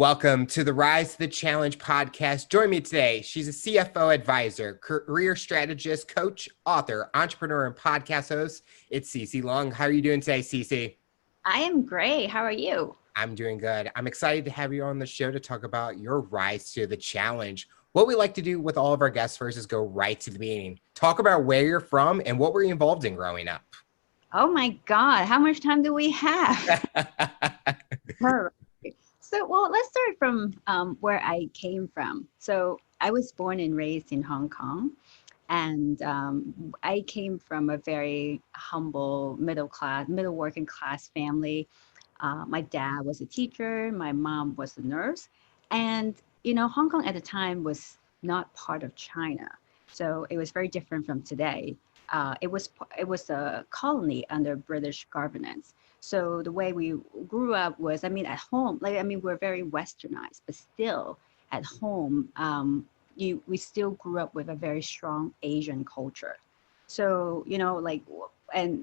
Welcome to the Rise to the Challenge podcast. Join me today. She's a CFO advisor, career strategist, coach, author, entrepreneur, and podcast host. It's Cecilia Leung. How are you doing today, Cece? I am great. How are you? I'm doing good. I'm excited to have you on the show to talk about your rise to the challenge. What we like to do with all of our guests first is go right to the beginning. Talk about where you're from and what were you involved in growing up. Oh my God, how much time do we have? All right. Well, let's start from where I came from. So, I was born and raised in Hong Kong, and I came from a very humble, middle working class family. My dad was a teacher, my mom was a nurse, and Hong Kong at the time was not part of China, so it was very different from today. It was a colony under British governance. So the way we grew up was, I mean, at home, we're very westernized, but still at home, we still grew up with a very strong Asian culture. So and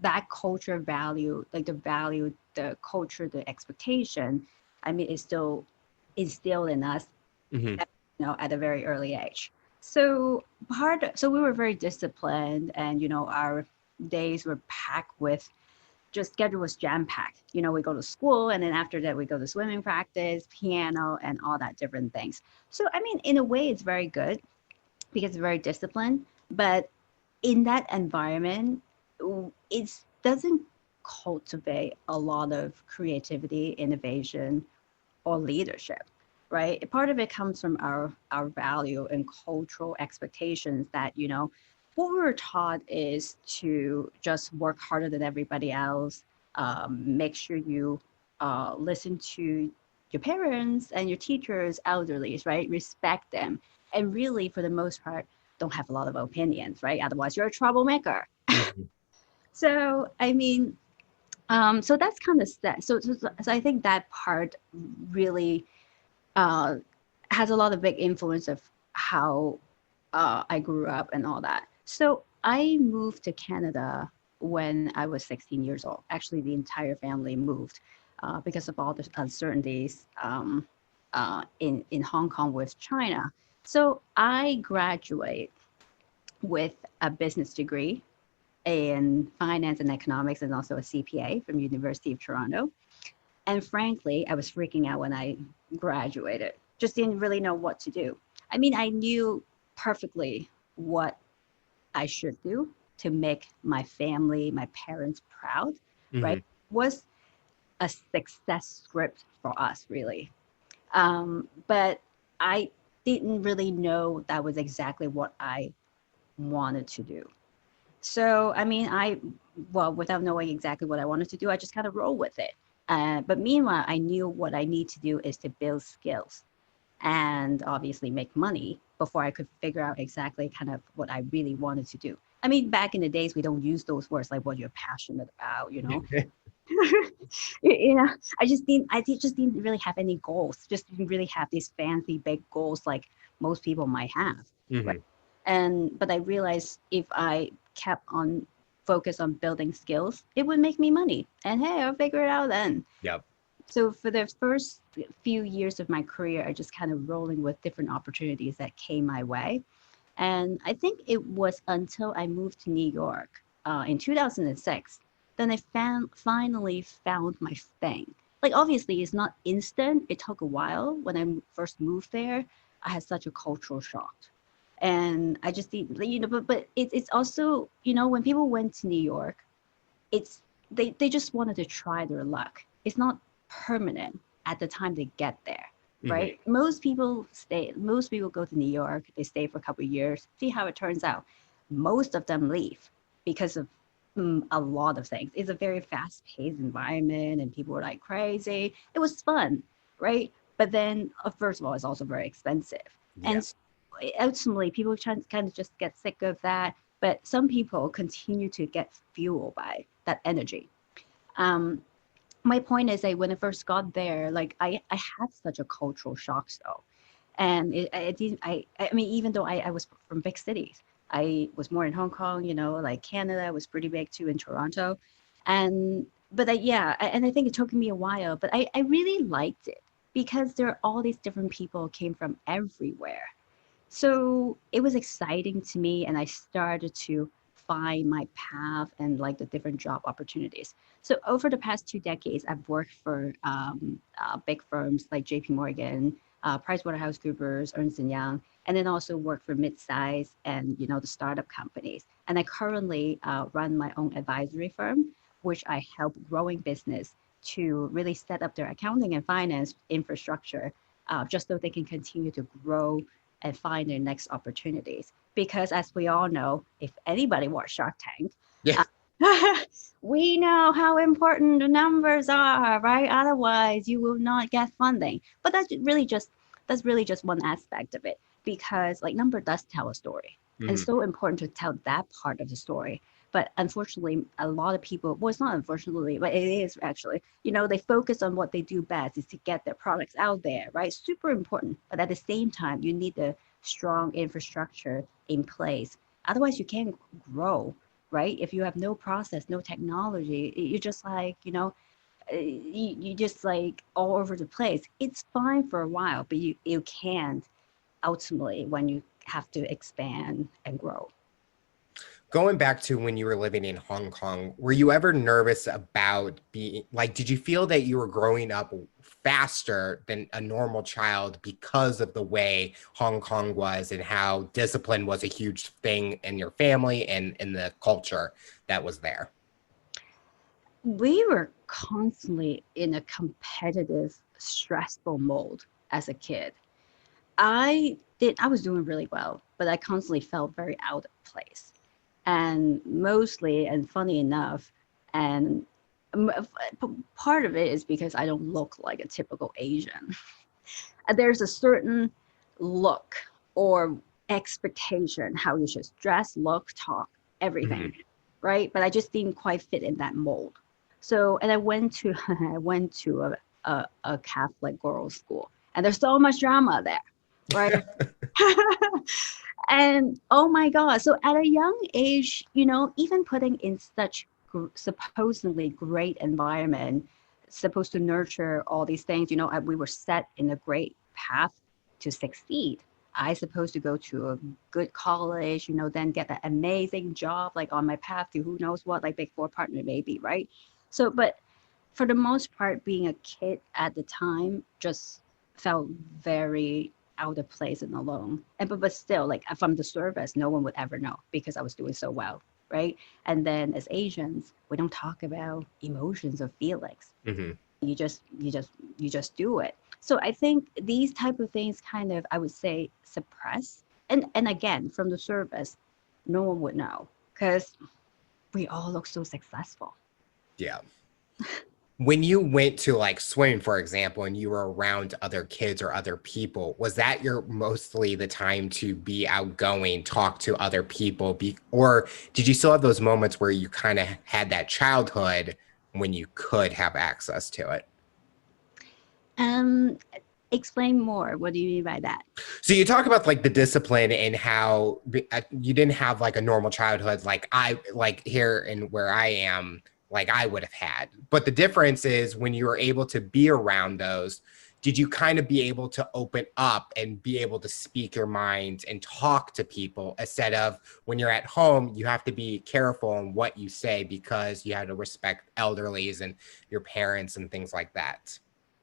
that culture value, like the value, the culture, the expectation, I mean, is still instilled in us, Mhm. at a very early age. So we were very disciplined, and our days were packed with, just schedule was jam packed. We go to school, and then after that we go to swimming practice, piano, and all that different things. So I mean, in a way, it's very good because it's very disciplined. But in that environment, it doesn't cultivate a lot of creativity, innovation, or leadership, right? Part of it comes from our value and cultural expectations that, what we're taught is to just work harder than everybody else, make sure you listen to your parents and your teachers, elderlies, right? Respect them. And really, for the most part, don't have a lot of opinions, right? Otherwise, you're a troublemaker. Mhm. So, I mean, so that's kind of set. So I think that part really uh, has a lot of big influence of how I grew up and all that. So I moved to Canada when I was 16 years old. Actually, the entire family moved because of all the uncertainties in Hong Kong with China. So I graduate with a business degree in finance and economics, and also a CPA from University of Toronto. And frankly, I was freaking out when I graduated. Just didn't really know what to do. I mean, I knew perfectly what I should do to make my family, my parents proud, right? Mhm. Was a success script for us, really. But I didn't really know that was exactly what I wanted to do. So, I mean, without knowing exactly what I wanted to do, I just kind of roll with it. But meanwhile, I knew what I need to do is to build skills and obviously make money before I could figure out exactly kind of what I really wanted to do. I mean, back in the days, we don't use those words like what you're passionate about. Yeah, just didn't really have any goals. Just didn't really have these fancy big goals like most people might have, right? Mhm. But I realized if I kept on focus on building skills, it would make me money. And hey, I'll figure it out then. Yep. So for the first few years of my career, I just kind of rolling with different opportunities that came my way. And I think it was until I moved to New York in 2006, then I finally found my thing. Like, obviously, it's not instant. It took a while. When I first moved there, I had such a cultural shock. And I just did, but it's also, when people went to New York, it's they just wanted to try their luck. It's not permanent at the time they get there, Mhm. right? Most people go to New York, they stay for a couple of years, see how it turns out. Most of them leave because of a lot of things. It's a very fast-paced environment, and people were like crazy. It was fun, right? But then, first of all, it's also very expensive, Yeah. and ultimately, people kind of just get sick of that. But some people continue to get fueled by that energy. Um, my point is that when I first got there, like I had such a cultural shock though. And I didn't, I mean, even though I was from big cities, I was more in Hong Kong, like Canada was pretty big too in Toronto. But I think it took me a while, but I really liked it. because there are all these different people came from everywhere. So it was exciting to me, and I started to find my path and like the different job opportunities. So over the past 2 decades, I've worked for big firms like JP Morgan, PricewaterhouseCoopers, Ernst& Young, and then also work for mid-size and the startup companies. And I currently run my own advisory firm, which I help growing business to really set up their accounting and finance infrastructure, just so they can continue to grow and find their next opportunities. Because as we all know, if anybody watched Shark Tank, Yeah. we know how important the numbers are, right? Otherwise, you will not get funding. But that's really just one aspect of it, because like number does tell a story, and it's so important to tell that part of the story. But unfortunately, a lot of people, well, it's not unfortunately, but it is actually, they focus on what they do best is to get their products out there, right? Super important. But at the same time, you need the strong infrastructure in place. Otherwise, you can't grow, right? If you have no process, no technology, you're just like, you just like all over the place. It's fine for a while, but you can't ultimately when you have to expand and grow. Going back to when you were living in Hong Kong, were you ever nervous about being like, did you feel that you were growing up faster than a normal child because of the way Hong Kong was and how discipline was a huge thing in your family and in the culture that was there? We were constantly in a competitive, stressful mode as a kid. I was doing really well, but I constantly felt very out of place. And mostly, and funny enough, and part of it is because I don't look like a typical Asian. There's a certain look or expectation how you should dress, look, talk, everything, right? But I just didn't quite fit in that mold. So, and I went to I went to a Catholic girls' school, and there's so much drama there, right? And oh my God, so at a young age, even putting in such supposedly great environment, supposed to nurture all these things, we were set in a great path to succeed. I supposed to go to a good college, then get an amazing job, like on my path to who knows what, like Big Four partner maybe, right? So, but for the most part, being a kid at the time just felt very out of place and alone. And but still, like from the service, no one would ever know because I was doing so well, right? And then as Asians, we don't talk about emotions or feelings. You just do it. So I think these type of things kind of, I would say, suppress. And again, from the service, no one would know because we all look so successful. Yeah. When you went to like swimming, for example, and you were around other kids or other people, was that your mostly the time to be outgoing, talk to other people, or did you still have those moments where you kind of had that childhood when you could have access to it? Explain more. What do you mean by that? So you talk about like the discipline and how you didn't have like a normal childhood like here and where I am, like I would have had. But the difference is when you were able to be around those, did you kind of be able to open up and be able to speak your mind and talk to people instead of when you're at home, you have to be careful on what you say because you have to respect elderlies and your parents and things like that?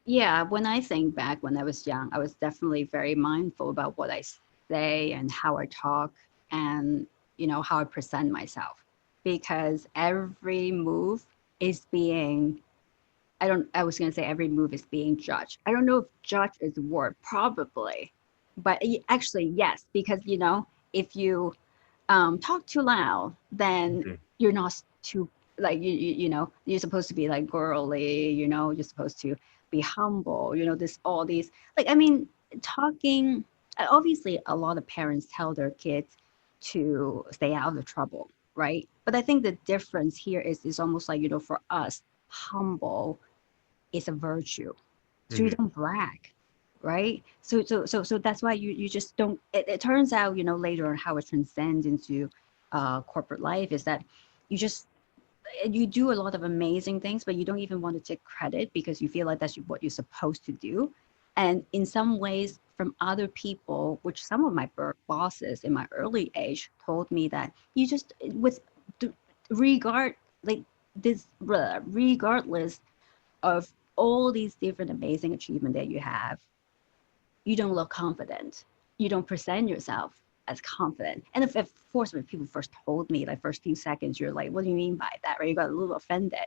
Yeah, when I think back when I was young, I was definitely very mindful about what I say and how I talk and, how I present myself because every move is being, I was going to say every move is being judged. I don't know if judge is the word, probably, but actually, yes, because, if you talk too loud, then you're not too like you're supposed to be like girly, you're supposed to be humble, this all these like I mean talking obviously a lot of parents tell their kids to stay out of trouble, right? But I think the difference here is almost like for us humble is a virtue, so you don't brag, right? So that's why you just don't. It turns out later on how it transcends into corporate life is that you just you do a lot of amazing things, but you don't even want to take credit because you feel like that's what you're supposed to do. And in some ways, from other people, which some of my bosses in my early age told me that you just with the regard like this regardless of all these different amazing achievements that you have, you don't look confident. You don't present yourself as confident. And if, of course, when people first told me, like first few seconds, you're like, what do you mean by that? Right? You got a little offended.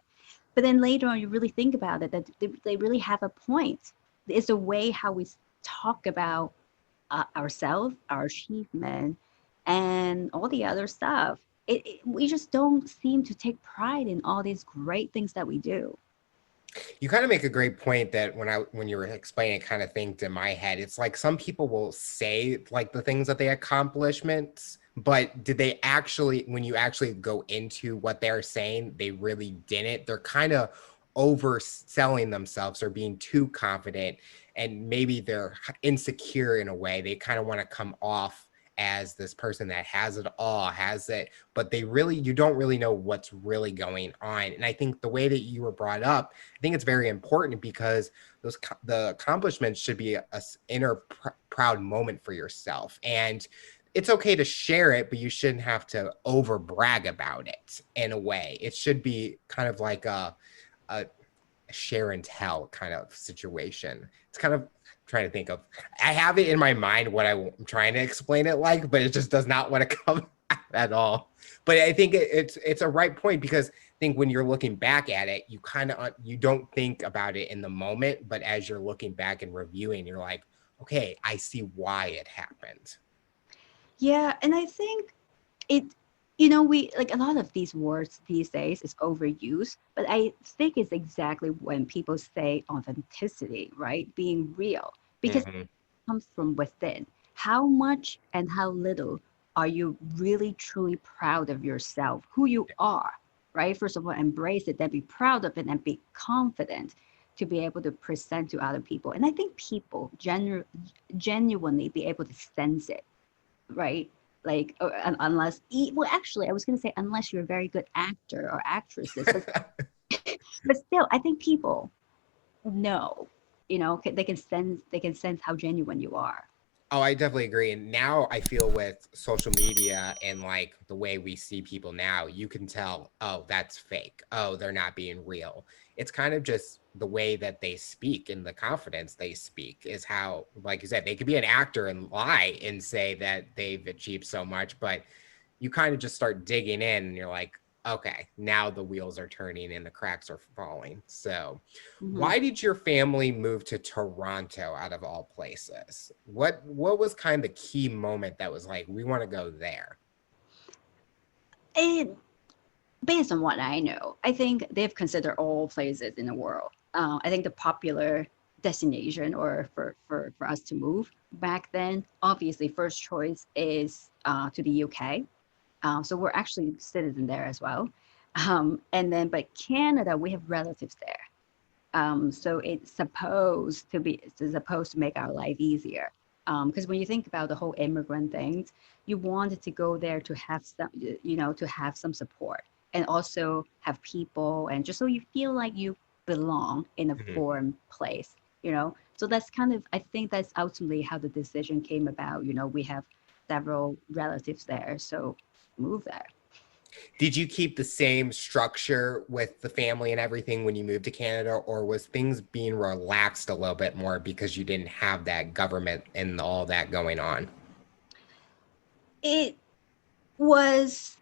But then later on, you really think about it, that they really have a point. It's the way how we talk about ourselves, our achievement, and all the other stuff. We just don't seem to take pride in all these great things that we do. You kind of make a great point that when you were explaining it, kind of think in my head, it's like some people will say like the things that they accomplishments, but did they actually, when you actually go into what they're saying, they really didn't. They're kind of overselling themselves or being too confident, and maybe they're insecure in a way. They kind of want to come off as this person that has it all, has it, but you don't really know what's really going on. And I think the way that you were brought up, I think it's very important because the accomplishments should be a inner proud moment for yourself. And it's okay to share it, but you shouldn't have to over brag about it in a way. It should be kind of like a share and tell kind of situation. It's kind of trying to think of, I have it in my mind what I'm trying to explain it like, but it just does not want to come at all. But I think it's a right point, because I think when you're looking back at it, you kind of you don't think about it in the moment, but as you're looking back and reviewing, you're like, okay, I see why it happened. Yeah, and I think it, we like a lot of these words these days is overused, but I think it's exactly when people say authenticity, right? Being real, because it Hmm. comes from within. How much and how little are you really truly proud of yourself, who you are, right? First of all, embrace it, then be proud of it, and be confident to be able to present to other people. And I think people genuinely be able to sense it, right? Like, unless, well, actually, I was going to say, unless you're a very good actor or actresses, but still, I think people know, they can sense how genuine you are. Oh, I definitely agree. And now I feel with social media and like the way we see people now, you can tell, oh, that's fake. Oh, they're not being real. It's kind of just the way that they speak and the confidence they speak is how, like you said, they could be an actor and lie and say that they've achieved so much, but you kind of just start digging in and you're like, okay, now the wheels are turning and the cracks are falling. So, Hmm. why did your family move to Toronto out of all places? What was kind of the key moment that was like, we want to go there? And based on what I know, I think they've considered all places in the world. I think the popular destination or for us to move back then, obviously, first choice is to the UK. So we're actually citizen there as well. And then, but Canada, we have relatives there. So it's supposed to make our life easier. Because when you think about the whole immigrant things, you wanted to go there to have some, to have some support and also have people, and just so you feel like you belong in a Mhm. foreign place. So that's kind of, I think that's ultimately how the decision came about. We have several relatives there, so move there. Did you keep the same structure with the family and everything when you moved to Canada, or was things being relaxed a little bit more because you didn't have that government and all that going on? It was,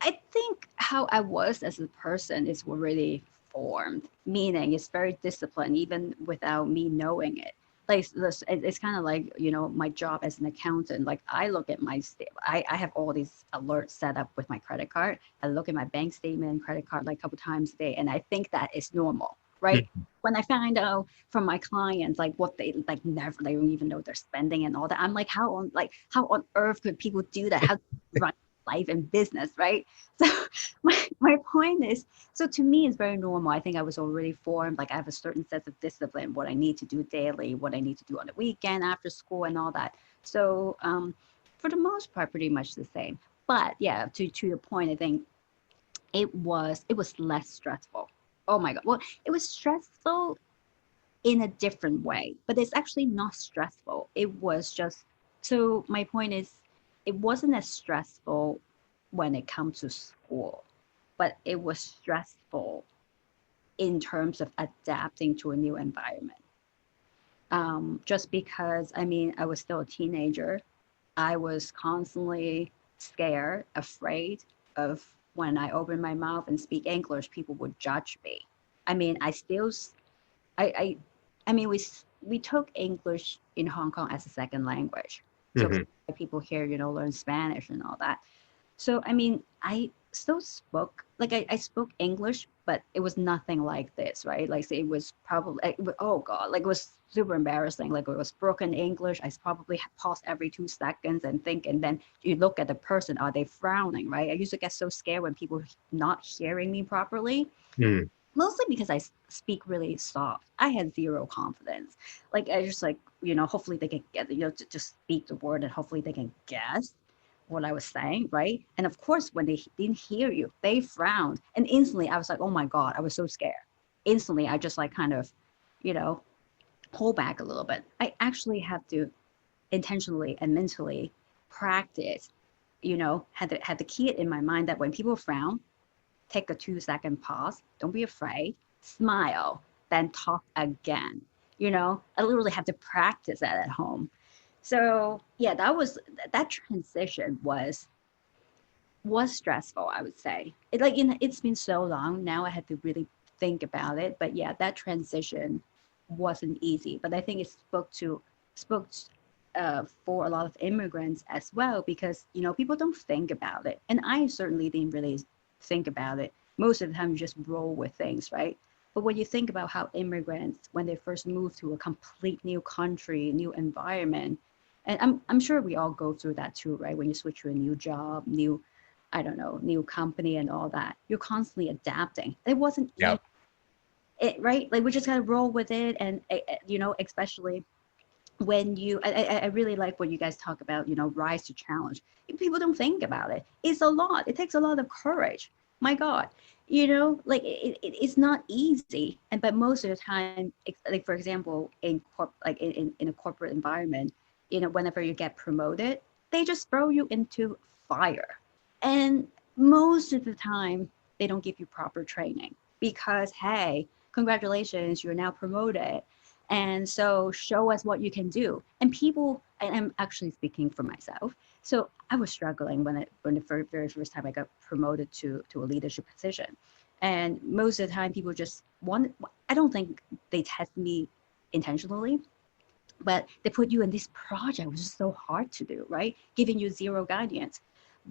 I think how I was as a person is already formed, meaning it's very disciplined, even without me knowing it. Like it's kind of like, my job as an accountant. Like I look at I have all these alerts set up with my credit card. I look at my bank statement, credit card like a couple times a day, and I think that is normal, right? When I find out from my clients like what they don't even know they're spending and all that, I'm like, how on earth could people do that? How run life and business, right? So my point is, so to me, it's very normal. I think I was already formed. Like I have a certain sense of discipline, what I need to do daily, what I need to do on the weekend, after school, and all that. So for the most part, pretty much the same. But yeah, to your point, I think it was less stressful. Oh my God. Well, it was stressful in a different way, but it's actually not stressful. It was just, so my point is, it wasn't as stressful when it comes to school, but it was stressful in terms of adapting to a new environment. Just because, I mean, I was still a teenager. I was constantly scared, afraid of when I open my mouth and speak English, people would judge me. I mean, I still, I, I mean, we took English in Hong Kong as a second language. So Hmm. people here, learn Spanish and all that. So, I mean, I still spoke, like I spoke English, but it was nothing like this, right? Like, say it was probably, oh God, like it was super embarrassing. Like it was broken English. I probably pause every 2 seconds and think, and then you look at the person, are they frowning, right? I used to get so scared when people not hearing me properly, Mm. mostly because I speak really soft. I had zero confidence. Like I just like, hopefully they can get, just speak the word and hopefully they can guess what I was saying, right? And of course, when they didn't hear you, they frowned. And instantly I was like, oh my God, I was so scared. Instantly, I just like kind of, you know, pull back a little bit. I actually have to intentionally and mentally practice, had to key it in my mind that when people frown, take a 2 second pause. Don't be afraid. Smile, then talk again. I literally have to practice that at home. So yeah, that transition was stressful, I would say. It's been so long now. I had to really think about it. But yeah, that transition wasn't easy. But I think it spoke for a lot of immigrants as well, because people don't think about it, and I certainly didn't really think about it. Most of the time, you just roll with things, right? But when you think about how immigrants, when they first move to a complete new country, new environment, and I'm sure we all go through that too, right? When you switch to a new job, new, I don't know, new company and all that, you're constantly adapting. It wasn't easy, Yep. right? Like we just gotta roll with it, and especially when I really like what you guys talk about, rise to challenge. People don't think about it. It's a lot. It takes a lot of courage. My God, like it's not easy. And but most of the time, like for example, in a corporate environment, whenever you get promoted, they just throw you into fire. And most of the time, they don't give you proper training because, hey, congratulations, you're now promoted. And so show us what you can do. And people, and I'm actually speaking for myself. So I was struggling when the very first time I got promoted to a leadership position. And most of the time people just want, I don't think they test me intentionally, but they put you in this project, which is so hard to do, right? Giving you zero guidance.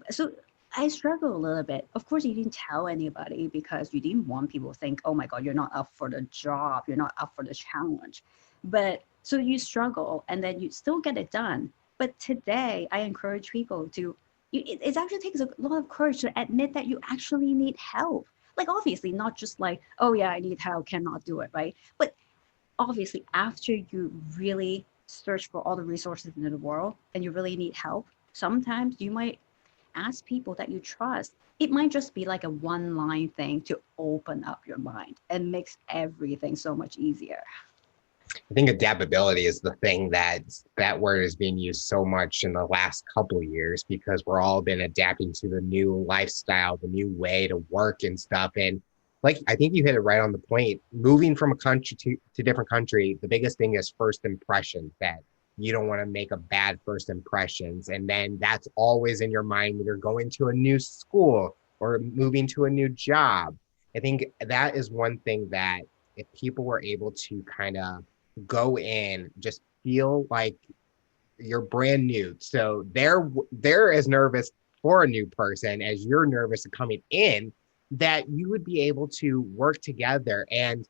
So I struggle a little bit. Of course, you didn't tell anybody because you didn't want people to think, oh my God, you're not up for the job, you're not up for the challenge. But so you struggle and then you still get it done. But today, I encourage people to, it actually takes a lot of courage to admit that you actually need help. Like, obviously, not just like, oh yeah, I need help, cannot do it, right? But obviously, after you really search for all the resources in the world and you really need help, sometimes you might ask people that you trust. It might just be like a one line thing to open up your mind and makes everything so much easier. I think adaptability is the thing that word is being used so much in the last couple of years because we're all been adapting to the new lifestyle, the new way to work and stuff. And like, I think you hit it right on the point. Moving from a country to different country, the biggest thing is first impressions, that you don't want to make a bad first impressions. And then that's always in your mind when you're going to a new school or moving to a new job. I think that is one thing that if people were able to kind of go in, just feel like you're brand new. So they're as nervous for a new person as you're nervous of coming in, that you would be able to work together. And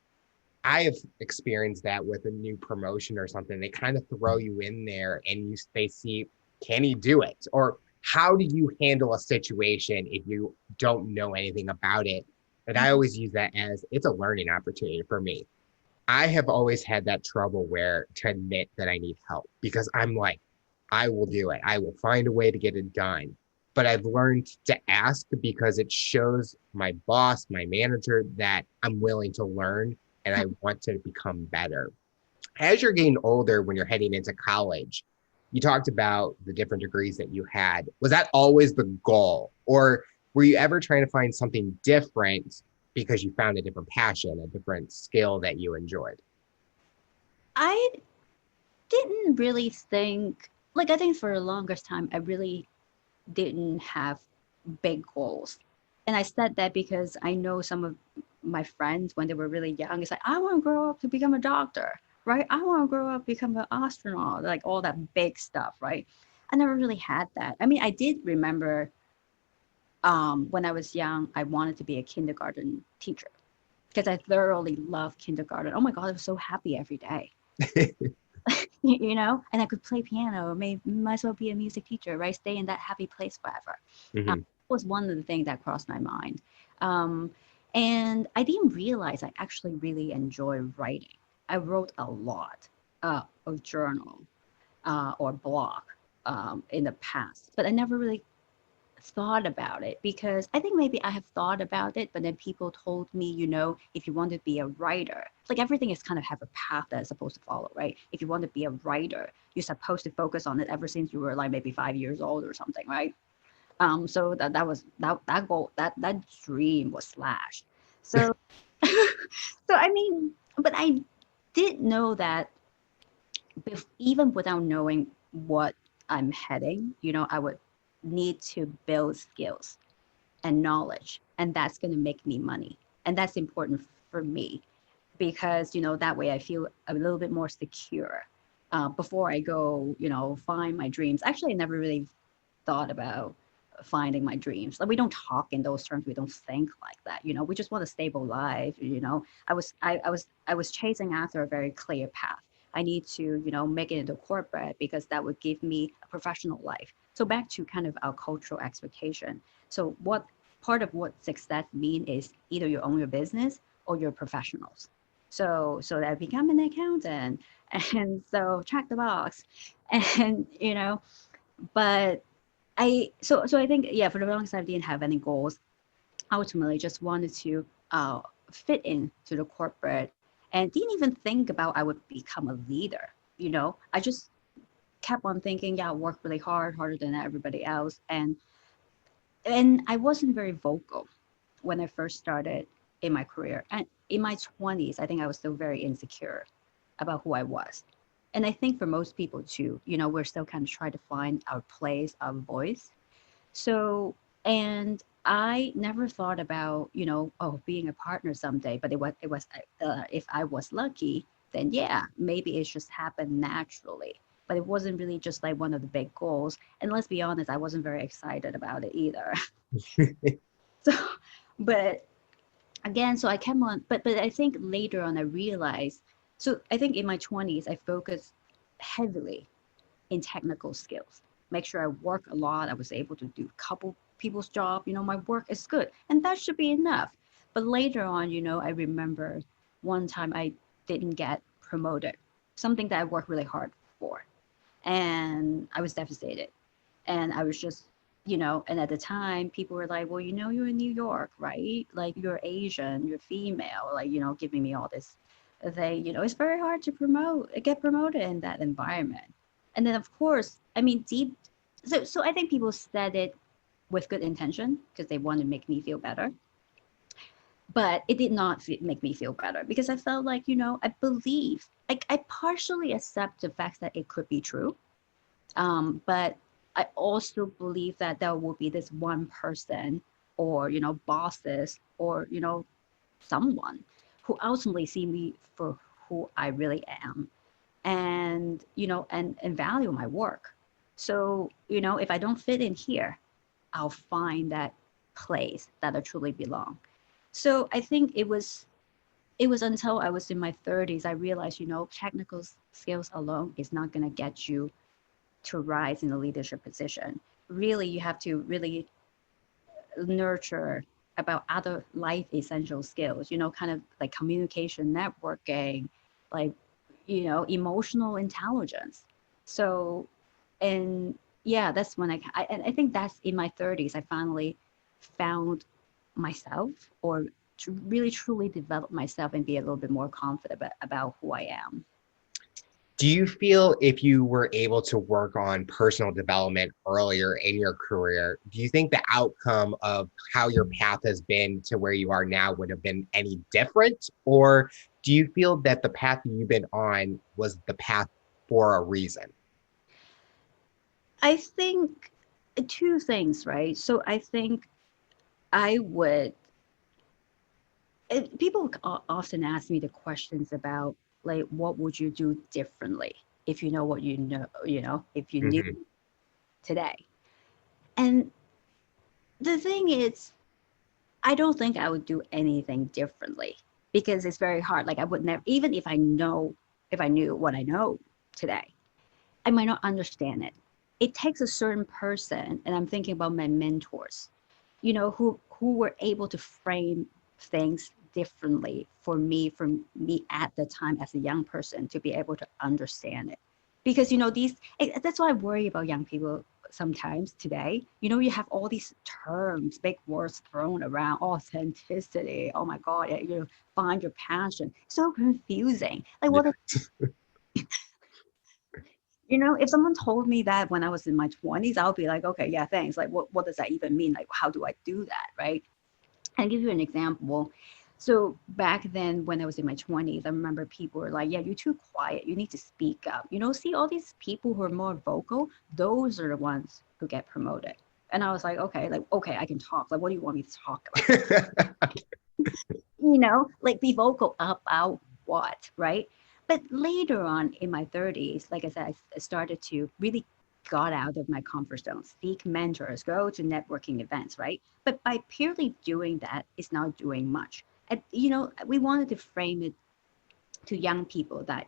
I have experienced that with a new promotion or something. They kind of throw you in there and they see, can he do it? Or how do you handle a situation if you don't know anything about it? And I always use that as it's a learning opportunity for me. I have always had that trouble where to admit that I need help because I'm like, I will do it. I will find a way to get it done. But I've learned to ask because it shows my boss, my manager, that I'm willing to learn and I want to become better. As you're getting older, when you're heading into college, you talked about the different degrees that you had. Was that always the goal? Or were you ever trying to find something different because you found a different passion, a different skill that you enjoyed? I didn't really think, like, I think for the longest time, I really didn't have big goals. And I said that because I know some of my friends when they were really young, it's like, I want to grow up to become a doctor, right? I want to grow up, become an astronaut, like all that big stuff, right? I never really had that. I mean, I did remember when I was young, I wanted to be a kindergarten teacher because I thoroughly loved kindergarten. Oh my God, I was so happy every day. And I could play piano, might as well be a music teacher, right? Stay in that happy place forever. Mhm. Was one of the things that crossed my mind. Um, and I didn't realize I actually really enjoy writing. I wrote a lot of journal or blog in the past, but I never really thought about it because I think maybe I have thought about it, but then people told me, if you want to be a writer, like everything is kind of have a path that it's supposed to follow, right? If you want to be a writer, you're supposed to focus on it ever since you were like maybe 5 years old or something, right? So that was that goal, that dream was slashed. So so I mean, but I did know that even without knowing what I'm heading, I would need to build skills and knowledge, and that's going to make me money, and that's important for me because that way I feel a little bit more secure before I go find my dreams. Actually, I never really thought about finding my dreams. Like we don't talk in those terms. We don't think like that. We just want a stable life. I was chasing after a very clear path. I need to, make it into corporate because that would give me a professional life. So back to kind of our cultural expectation. So what part of what success mean is either you own your business or you're professionals. So that I become an accountant and so check the box and but so I think yeah, for the longest time I didn't have any goals. Ultimately, just wanted to fit into the corporate and didn't even think about I would become a leader. I just kept on thinking, yeah, I work really hard, harder than everybody else, and I wasn't very vocal when I first started in my career. And in my 20s, I think I was still very insecure about who I was. And I think for most people too, we're still kind of trying to find our place, our voice. So, and I never thought about, oh, being a partner someday, but if I was lucky, then yeah, maybe it just happened naturally. But it wasn't really just like one of the big goals. And let's be honest, I wasn't very excited about it either. So, but again, so I kept on, but I think later on I realized, so I think in my 20s, I focused heavily in technical skills. Make sure I work a lot. I was able to do a couple people's job. My work is good, and that should be enough. But later on, I remember one time I didn't get promoted, something that I worked really hard for, and I was devastated. And I was just, and at the time, people were like, well, you're in New York, right? Like, you're Asian, you're female, like, giving me all this. It's very hard to get promoted in that environment. And then, of course, I mean, so I think people said it with good intention because they want to make me feel better. But it did not make me feel better because I felt like, I believe, like, I partially accept the fact that it could be true, but I also believe that there will be this one person or, bosses or, someone who ultimately see me for who I really am and, and value my work. So, if I don't fit in here, I'll find that place that I truly belong. So I think it was until I was in my 30s I realized, technical skills alone is not going to get you to rise in a leadership position. Really, you have to really nurture about other life essential skills, kind of like communication, networking, like, emotional intelligence. So, and yeah, that's when and I think that's in my 30s, I finally found myself or to really truly develop myself and be a little bit more confident about who I am. Do you feel if you were able to work on personal development earlier in your career, do you think the outcome of how your path has been to where you are now would have been any different? Or do you feel that the path that you've been on was the path for a reason? I think two things, right? So I think I would, people often ask me the questions about like, what would you do differently if you know what if you knew Hmm. today? And the thing is, I don't think I would do anything differently because it's very hard. Like I would never, even if I knew what I know today, I might not understand it. It takes a certain person, and I'm thinking about my mentors, who were able to frame things differently for me at the time as a young person to be able to understand it. Because that's why I worry about young people sometimes today. You have all these terms, big words thrown around, authenticity. Oh my God, find your passion. So confusing. Like Yeah. if someone told me that when I was in my 20s, I'll be like, okay, yeah, thanks. Like, what does that even mean? Like, how do I do that? Right. I'll give you an example. So back then, when I was in my 20s, I remember people were like, yeah, you're too quiet. You need to speak up. See all these people who are more vocal, those are the ones who get promoted. And I was like, okay, I can talk. Like, what do you want me to talk about? Like be vocal about what, right? But later on in my 30s, like I said, I started to really got out of my comfort zone, seek mentors, go to networking events, right? But by purely doing that, it's not doing much. And, we wanted to frame it to young people that,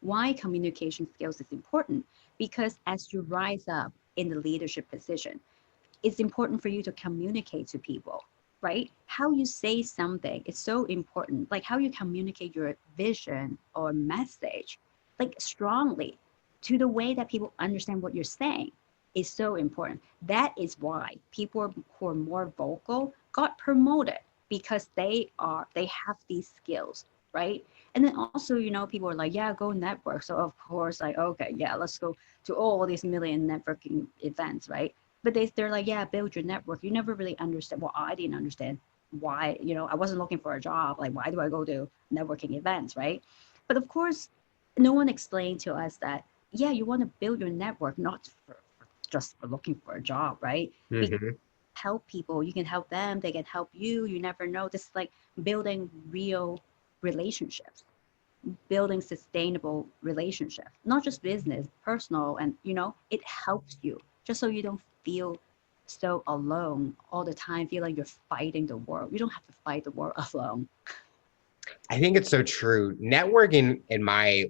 why communication skills is important. Because as you rise up in the leadership position, it's important for you to communicate to people, right? How you say something is so important. Like how you communicate your vision or message, like strongly to the way that people understand what you're saying is so important. That is why people who are more vocal got promoted because they have these skills, right? And then also, people are like, yeah, go network. So of course, like, okay, yeah, let's go to all these million networking events, right? But they're like, yeah, build your network. You never really understand. Well, I didn't understand why, I wasn't looking for a job. Like, why do I go to networking events, right? But of course, no one explained to us that, yeah, you want to build your network, not for just for looking for a job, right? Because Hmm. help people, you can help them, they can help you. You never know. This is like building real relationships, building sustainable relationships, not just business, personal, and it helps you just so you don't feel so alone all the time, feel like you're fighting the world. You don't have to fight the world alone. I think it's so true. Networking in my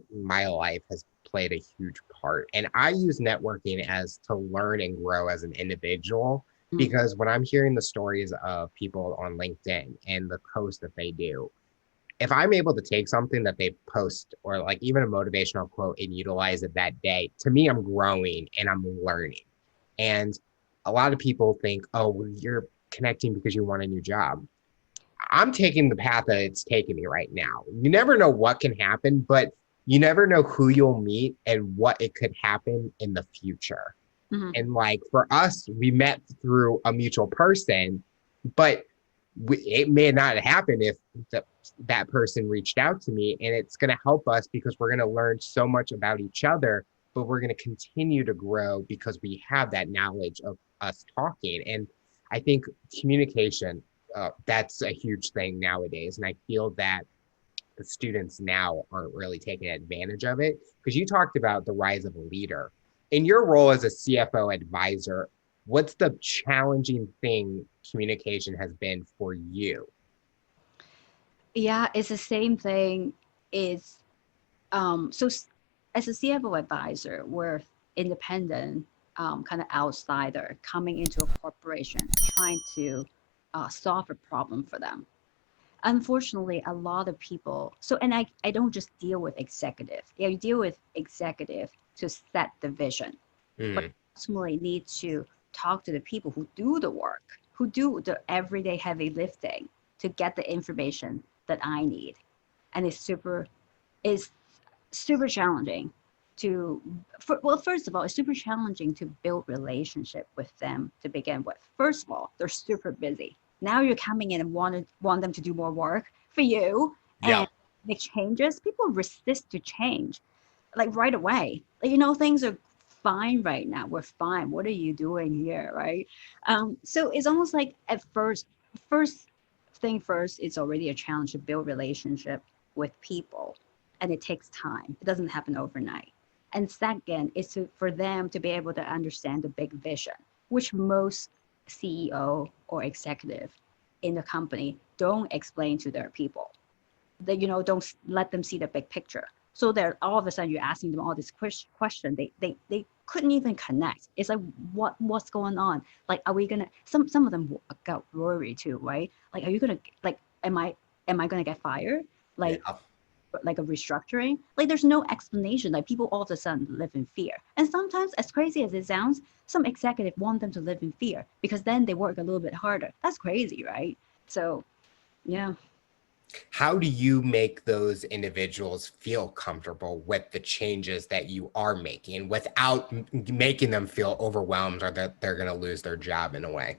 life has played a huge part. And I use networking as to learn and grow as an individual Mm. because when I'm hearing the stories of people on LinkedIn and the posts that they do, if I'm able to take something that they post or like even a motivational quote and utilize it that day, to me, I'm growing and I'm learning. And a lot of people think, oh, well, you're connecting because you want a new job. I'm taking the path that it's taking me right now. You never know what can happen, but you never know who you'll meet and what it could happen in the future. Mm-hmm. And like for us, we met through a mutual person, but it may not happen if that person reached out to me. And it's going to help us because we're going to learn so much about each other, but we're going to continue to grow because we have that knowledge of us talking. And I think communication, that's a huge thing nowadays. And I feel that the students now aren't really taking advantage of it because you talked about the rise of a leader. In your role as a CFO advisor, what's the challenging thing communication has been for you? Yeah, it's the same thing. Is so as a CFO advisor, we're independent, kind of outsider coming into a corporation trying to solve a problem for them. Unfortunately, a lot of people, and I don't just deal with executive. Yeah, you deal with executive to set the vision, but Mm. ultimately need to talk to the people who do the work, who do the everyday heavy lifting to get the information that I need. And it's super challenging. first of all, it's super challenging to build relationship with them to begin with. First of all, they're super busy. Now you're coming in and want them to do more work for you Yeah. and make changes. People resist to change like right away. Like, things are fine right now. We're fine. What are you doing here, right? So it's almost like at first thing first, it's already a challenge to build relationship with people, and it takes time. It doesn't happen overnight. And second is for them to be able to understand the big vision, which most CEO or executive in the company don't explain to their people. They, don't let them see the big picture. So they're all of a sudden you're asking them all this question. They couldn't even connect. It's like what's going on? Like, are we gonna? Some of them got worried too, right? Like, are you gonna like? Am I gonna get fired? Yeah. Like a restructuring? Like, there's no explanation. Like, people all of a sudden live in fear. And sometimes, as crazy as it sounds, some executive want them to live in fear because then they work a little bit harder. That's crazy, right? So yeah. How do you make those individuals feel comfortable with the changes that you are making without making them feel overwhelmed or that they're going to lose their job in a way?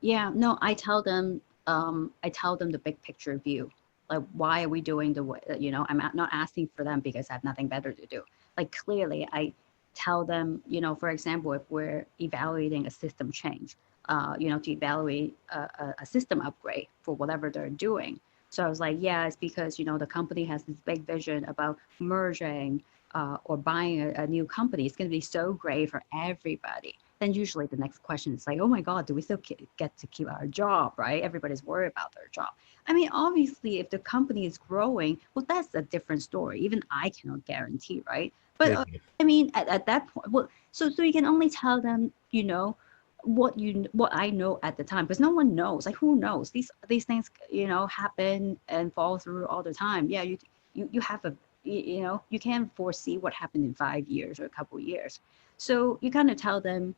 Yeah, no, I tell them the big picture view. Like, why are we doing the way, I'm not asking for them because I have nothing better to do. Like, clearly, I tell them, for example, if we're evaluating a system change, to evaluate a system upgrade for whatever they're doing. So I was like, yeah, it's because, the company has this big vision about merging or buying a new company. It's going to be so great for everybody. Then usually the next question is like, oh my God, do we still get to keep our job, right? Everybody's worried about their job. I mean, obviously, if the company is growing, well, that's a different story. Even I cannot guarantee, right? But Mhm. I mean, at that point, well, so you can only tell them, what I know at the time, because no one knows. Like, who knows? These things, happen and fall through all the time. Yeah, you have you can't foresee what happened in 5 years or a couple of years. So you kind of tell them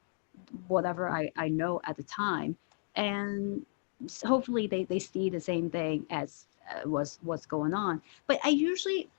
whatever I know at the time, and hopefully they see the same thing as what's going on. But I usually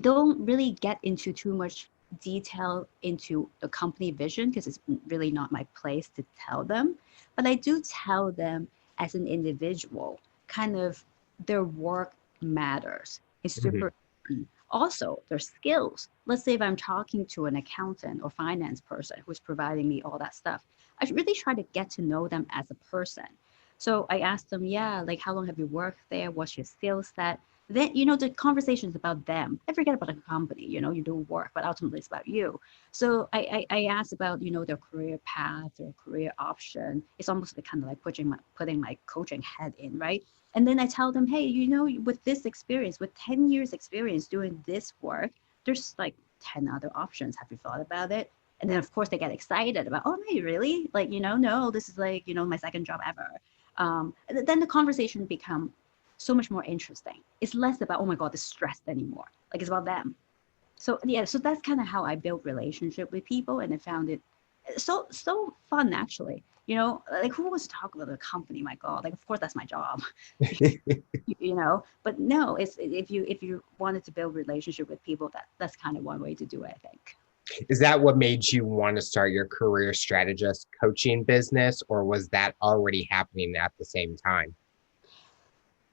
don't really get into too much detail into the company vision because it's really not my place to tell them. But I do tell them as an individual, kind of their work matters. It's Mhm. super important. Also, their skills. Let's say if I'm talking to an accountant or finance person who's providing me all that stuff, I really try to get to know them as a person. So I asked them, yeah, like, how long have you worked there? What's your skill set? Then, the conversation is about them. I forget about the company. You do work, but ultimately it's about you. So I asked about, their career path, their career option. It's almost like kind of like putting my coaching head in, right? And then I tell them, hey, with this experience, with 10 years experience doing this work, there's like 10 other options. Have you thought about it? And then of course they get excited about, oh, hey, really? Like, no, this is like, my second job ever. Then the conversation become so much more interesting. It's less about, oh my God, the stress anymore. Like, it's about them. So yeah, so that's kind of how I build relationship with people, and I found it so fun actually. Like, who wants to talk about the company? My God, like, of course that's my job. But no, it's if you wanted to build relationship with people, that's kind of one way to do it, I think. Is that what made you want to start your career strategist coaching business, or was that already happening at the same time?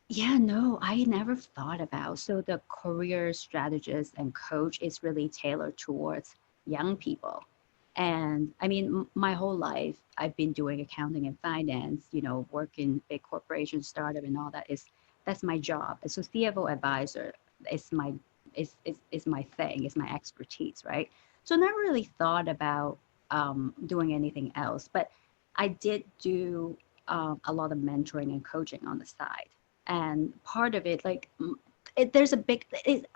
Yeah, no, I never thought about. So the career strategist and coach is really tailored towards young people. And I mean, my whole life, I've been doing accounting and finance, working big corporations, startup, and all that that's my job. And so CFO advisor is my thing, is my expertise, right? So I never really thought about doing anything else, but I did do a lot of mentoring and coaching on the side, and part of it, like, a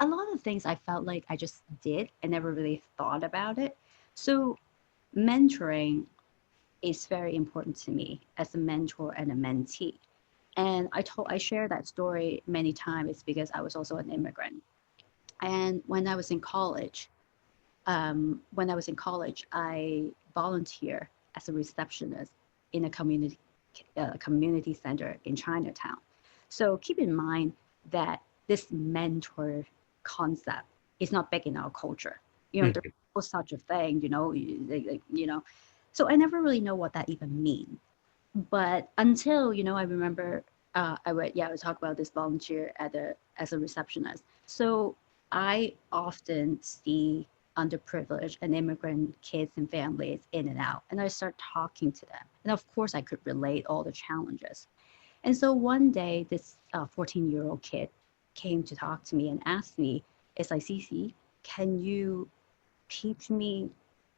lot of things I felt like I just did and never really thought about it. So mentoring is very important to me as a mentor and a mentee. And I share that story many times. It's because I was also an immigrant, and when I was in college, I volunteer as a receptionist in a community center in Chinatown. So keep in mind that this mentor concept is not big in our culture. There was such a thing, So I never really know what that even means. But until, I remember I would talk about this volunteer as a receptionist. So I often see underprivileged and immigrant kids and families in and out, and I start talking to them. And of course, I could relate all the challenges. And so one day, this 14-year-old kid came to talk to me and asked me, it's like, Cici, can you teach me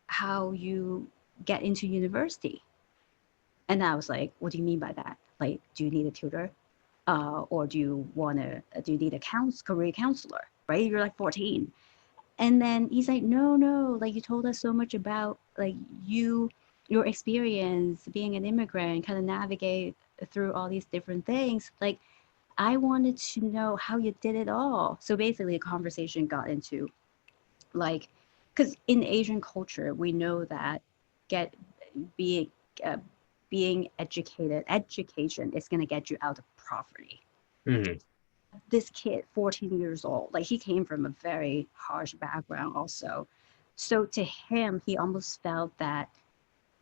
how you get into university? And I was like, what do you mean by that? Like, do you need a tutor? Or do you need a career counselor, right? You're like 14. And then he's like, no, like you told us so much about like your experience being an immigrant, kind of navigate through all these different things. Like, I wanted to know how you did it all. So basically, the conversation got into like, because in Asian culture, we know that get being uh, being education is going to get you out of poverty. Mm-hmm. This kid, 14 years old, like he came from a very harsh background also. So to him, he almost felt that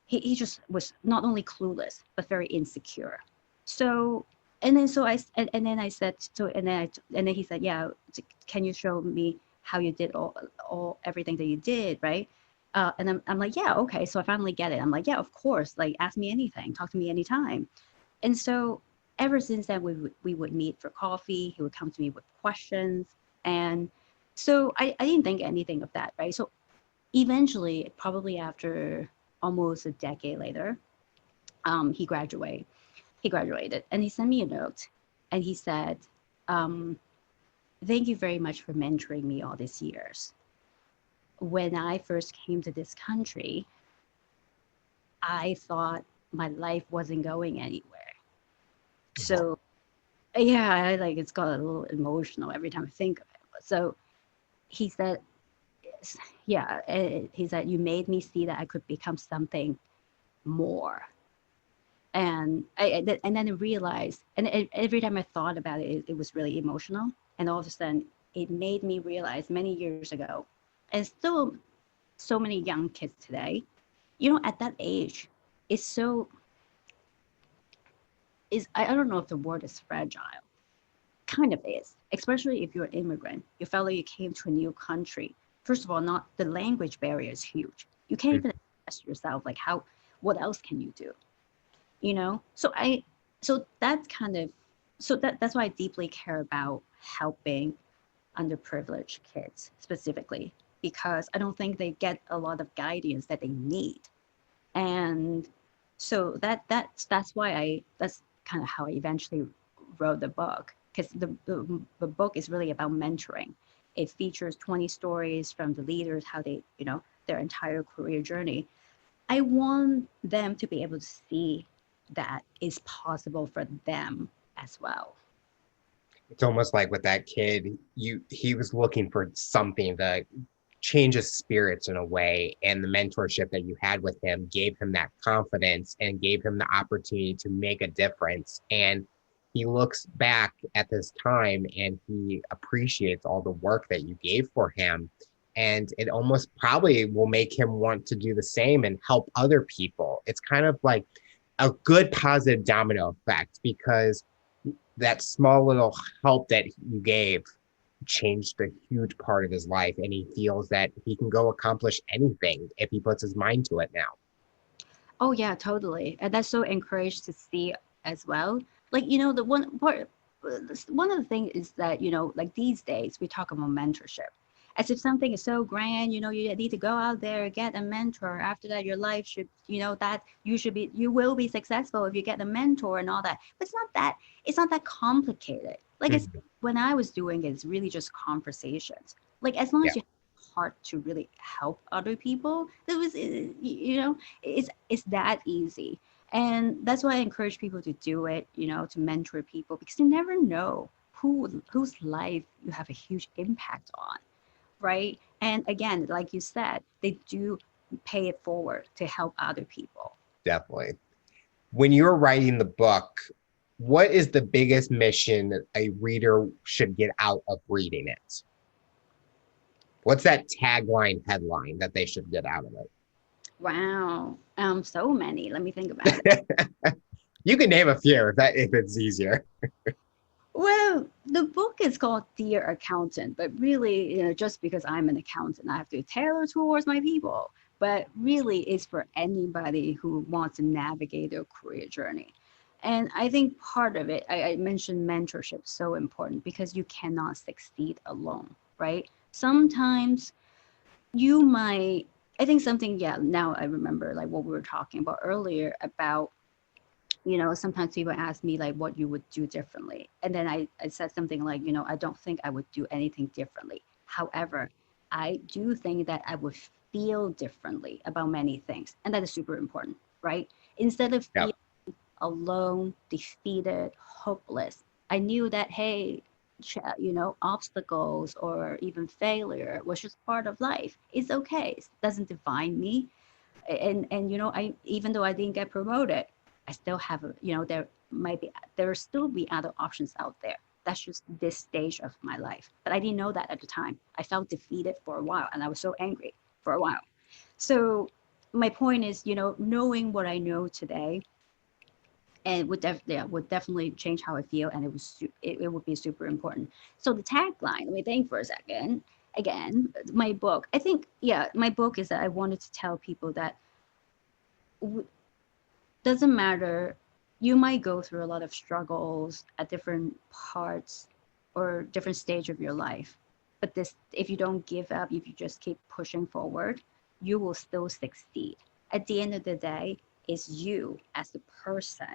he just was not only clueless, but very insecure. So, and then I said, and then he said, yeah, can you show me how you did all everything that you did, right? And I'm like, yeah, okay. So I finally get it. I'm like, yeah, of course. Like, ask me anything, talk to me anytime. And so ever since then, we would meet for coffee. He would come to me with questions. And so I didn't think anything of that, right? So eventually, probably after almost a decade later, he graduated. He graduated and he sent me a note and he said, um, thank you very much for mentoring me all these years. When I first came to this country, I thought my life wasn't going anywhere. So yeah, like it's got a little emotional every time I think of it. So he said, yeah, he said, you made me see that I could become something more. And and then I realized, and every time I thought about it, it was really emotional. And all of a sudden, it made me realize many years ago, and still so many young kids today, at that age, it's so is I don't know if the word is fragile. Kind of is, especially if you're an immigrant. You felt like you came to a new country. First of all, not the language barrier is huge. You can't even express yourself. Like how? What else can you do? So that's kind of that's why I deeply care about helping underprivileged kids specifically, because I don't think they get a lot of guidance that they need. And so that's why that's kind of how I eventually wrote the book, because the book is really about mentoring. It features 20 stories from the leaders, how they, their entire career journey. I want them to be able to see that is possible for them as well. It's almost like with that kid, he was looking for something to change his spirits in a way, and the mentorship that you had with him gave him that confidence and gave him the opportunity to make a difference. And he looks back at this time and he appreciates all the work that you gave for him, and it almost probably will make him want to do the same and help other people. It's kind of like a good positive domino effect, because that small little help that you gave changed a huge part of his life, and he feels that he can go accomplish anything if he puts his mind to it now. Oh yeah, totally. And that's so encouraged to see as well. Like, the one of the things is that, like these days we talk about mentorship as if something is so grand, you need to go out there, get a mentor. After that, your life should, that you will be successful if you get a mentor and all that. But it's not that complicated. Like it's when I was doing it, it's really just conversations. Like as long as you have heart to really help other people, it's that easy. And that's why I encourage people to do it, to mentor people, because you never know whose life you have a huge impact on, right? And again, like you said, they do pay it forward to help other people. Definitely. When you're writing the book, what is the biggest mission a reader should get out of reading it What's that tagline headline that they should get out of Wow. So many. Let me think about it. it? You can name a few if it's easier. Well, the book is called Dear Accountant, but really, just because I'm an accountant, I have to tailor towards my people. But really, it's for anybody who wants to navigate their career journey. And I think part of it, I mentioned mentorship, so important because you cannot succeed alone, right? Sometimes you might, I think something, yeah, now I remember like what we were talking about earlier about sometimes people ask me like what you would do differently. And then I said something like, I don't think I would do anything differently. However, I do think that I would feel differently about many things. And that is super important, right? Instead of Yeah. feeling alone, defeated, hopeless, I knew that, hey, obstacles or even failure was just part of life. It's okay. It doesn't define me. And I, even though I didn't get promoted, I still have there will still be other options out there. That's just this stage of my life, but I didn't know that at the time. I felt defeated for a while and I was so angry for a while. So my point is, knowing what I know today, and would definitely change how I feel, and it would be super important. So the tagline, let me think for a second. Again, my book, I think, yeah, my book is that I wanted to tell people that doesn't matter. You might go through a lot of struggles at different parts or different stage of your life, but this, if you don't give up, if you just keep pushing forward, you will still succeed. At the end of the day, it's you as the person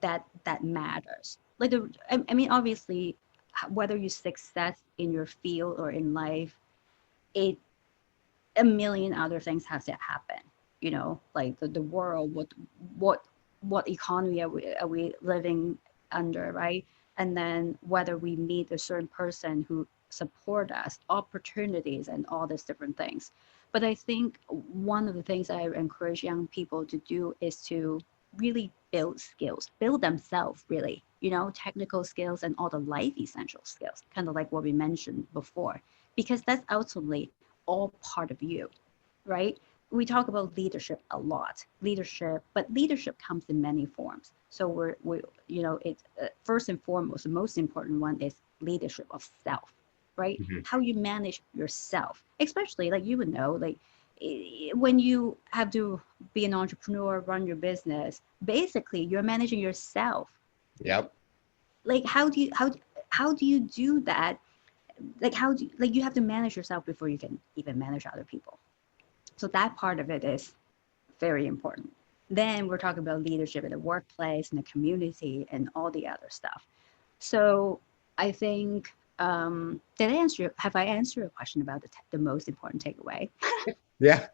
that matters. Like I mean, obviously, whether you success in your field or in life, it a million other things have to happen. Like the world, what what economy are we living under, right? And then whether we meet a certain person who support us, opportunities, and all these different things. But I think one of the things I encourage young people to do is to really build skills, build themselves, really, technical skills and all the life essential skills, kind of like what we mentioned before, because that's ultimately all part of you, right? We talk about leadership a lot, but leadership comes in many forms. So it's first and foremost, the most important one is leadership of self, right? Mhm. How you manage yourself, especially like you would know, like when you have to be an entrepreneur, run your business, basically you're managing yourself. Yep. Like how do you do that? Like how do like you have to manage yourself before you can even manage other people. So that part of it is very important. Then we're talking about leadership in the workplace, in the community, and all the other stuff. So I think, have I answered your question about the most important takeaway? Yeah.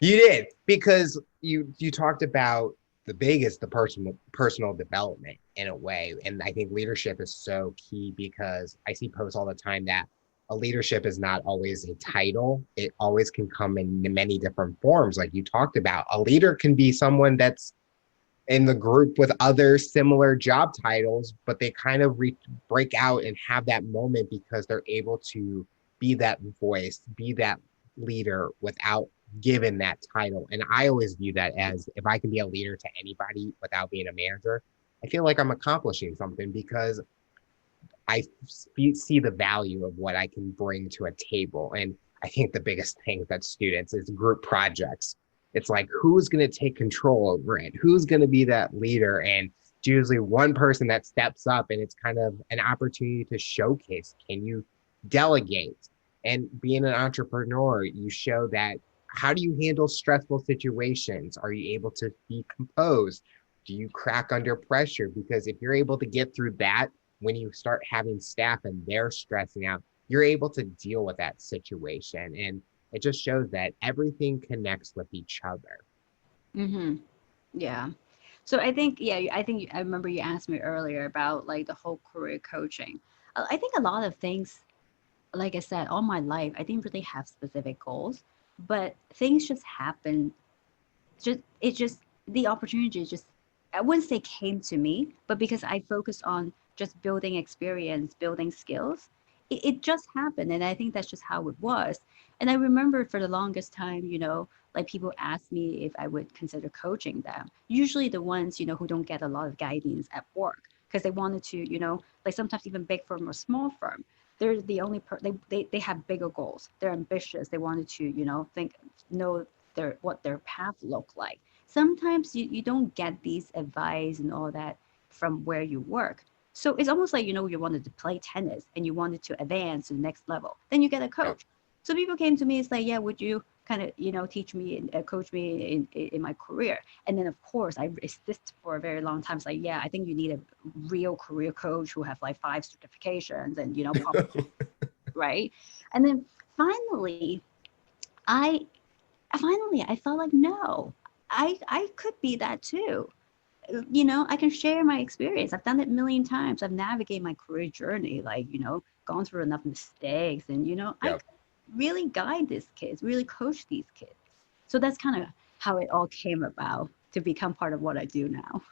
You did, because you talked about the biggest, the personal development in a way. And I think leadership is so key, because I see posts all the time that a leadership is not always a title. It always can come in many different forms. Like you talked about, a leader can be someone that's in the group with other similar job titles, but they kind of break out and have that moment because they're able to be that voice, be that leader without given that title. And I always view that as, if I can be a leader to anybody without being a manager, I feel like I'm accomplishing something, because I see the value of what I can bring to a table. And I think the biggest thing that students is group projects. It's like, who's going to take control over it? Who's going to be that leader? And it's usually one person that steps up, and it's kind of an opportunity to showcase, can you delegate? And being an entrepreneur, you show that, how do you handle stressful situations? Are you able to be composed? Do you crack under pressure? Because if you're able to get through that, when you start having staff and they're stressing out, you're able to deal with that situation. And it just shows that everything connects with each other. Mm-hmm. Yeah. So I think, yeah, I remember you asked me earlier about like the whole career coaching. I think a lot of things, like I said, all my life, I didn't really have specific goals, but things just happen. Just the opportunity just, I wouldn't say came to me, but because I focused on just building experience, building skills, it just happened. And I think that's just how it was. And I remember for the longest time, like people asked me if I would consider coaching them. Usually the ones, who don't get a lot of guidance at work because they wanted to, like sometimes even big firm or small firm, they're the only they have bigger goals. They're ambitious. They wanted to, know what their path look like. Sometimes you don't get these advice and all that from where you work. So it's almost like, you wanted to play tennis and you wanted to advance to the next level. Then you get a Yeah. coach. So people came to me, it's like, yeah, would you kind of, teach me and coach me in my career? And then of course I resist for a very long time. It's like, yeah, I think you need a real career coach who have like 5 certifications and, proper, right? And then finally, I I felt like, no, I could be that too. I can share my experience. I've done it a million times. I've navigated my career journey, like, gone through enough mistakes, and I Yep. could really guide these kids, really coach these kids. So that's kind of how it all came about to become part of what I do now.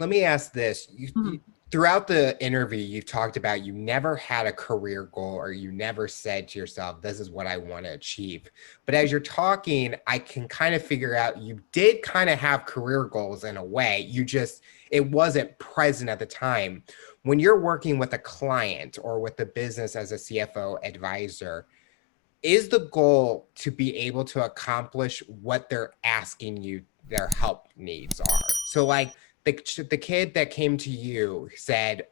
Let me ask this. Mhm. Throughout the interview, you've talked about you never had a career goal or you never said to yourself, this is what I want to achieve. But as you're talking, I can kind of figure out you did kind of have career goals in a way. It wasn't present at the time. When you're working with a client or with a business as a CFO advisor, is the goal to be able to accomplish what they're asking you their help needs are? So like the kid that came to you said,